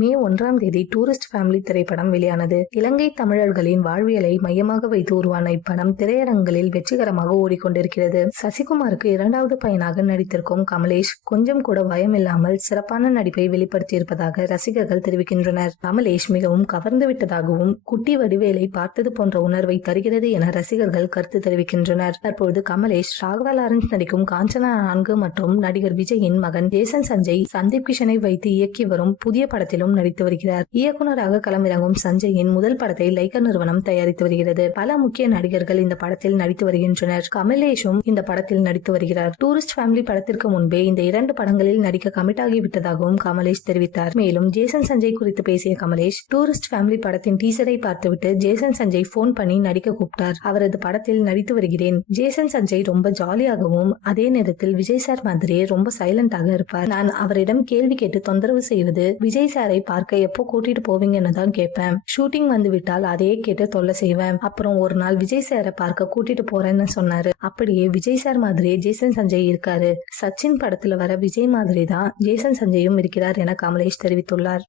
மே 1ஆம் தேதி tourist family திரைப்படம் வெளியானது. இலங்கை தமிழர்களின் வாழ்வியலை மையமாக வைத்து உருவான இப்படம் திரையரங்குகளில் வெற்றிகரமாக ஓடிக்கொண்டிருக்கிறது. சசிகுமாருக்கு இரண்டாவது பையனாக நடித்திருக்கும் கமலேஷ் கொஞ்சம் கூட பயமில்லாமல் சிறப்பான நடிப்பை வெளிப்படுத்தியிருப்பதாக ரசிகர்கள் தெரிவிக்கின்றனர். கமலேஷ் மிகவும் கவர்ந்து விட்டதாகவும் குட்டி வடிவேலை பார்த்தது போன்ற உணர்வை தருகிறது என ரசிகர்கள் கருத்து தெரிவிக்கின்றனர். தற்போது கமலேஷ் ராகவா லாரன்ஸ் நடிக்கும் காஞ்சனா 4 மற்றும் நடிகர் விஜயின் மகன் ஜேசன் சஞ்சய் சந்தீப் கிஷனை வைத்து இயக்கி வரும் புதிய படத்திலும் நடித்து வருகிறார். இயக்குனராக களமிறங்கும் சஞ்சயின் முதல் படத்தை லைகா நிறுவனம் தயாரித்து வருகிறது. பல முக்கிய நடிகர்கள் இந்த படத்தில் நடித்து வருகின்றனர். கமலேஷும் இந்த படத்தில் நடித்து வருகிறார். டூரிஸ்ட் ஃபேமிலி படத்திற்கு முன்பே இந்த 2 படங்களில் நடிக்க கமிட் ஆகிவிட்டதாகவும் கமலேஷ் தெரிவித்தார். மேலும் ஜேசன் சஞ்சய் குறித்து பேசிய கமலேஷ், டூரிஸ்ட் ஃபேமிலி படத்தின் டீசரை பார்த்துவிட்டு ஜேசன் சஞ்சய் போன் பண்ணி நடிக்க கூப்பிட்டார். அவரது படத்தில் நடித்து வருகிறேன். ஜேசன் சஞ்சய் ரொம்ப ஜாலியாகவும் அதே நேரத்தில் விஜய் சார் மாதிரியே ரொம்ப சைலண்டாக இருப்பார். நான் அவரிடம் கேள்வி கேட்டு தொந்தரவு செய்வது, விஜய் சாரை பார்க்க எப்போ கூட்டிட்டு போவீங்கன்னு தான் கேட்பேன். ஷூட்டிங் வந்து விட்டால் அதையே கேட்டு தொல்லை செய்வேன். அப்புறம் ஒரு நாள் விஜய் சாரை பார்க்க கூட்டிட்டு போறேன்னு சொன்னாரு. அப்படியே விஜய் சார் மாதிரியே ஜேசன் சஞ்சய் இருக்காரு. சச்சின் படத்துல வர விஜய் மாதிரி தான் ஜேசன் சஞ்சயும் இருக்கிறார் என கமலேஷ் தெரிவித்துள்ளார்.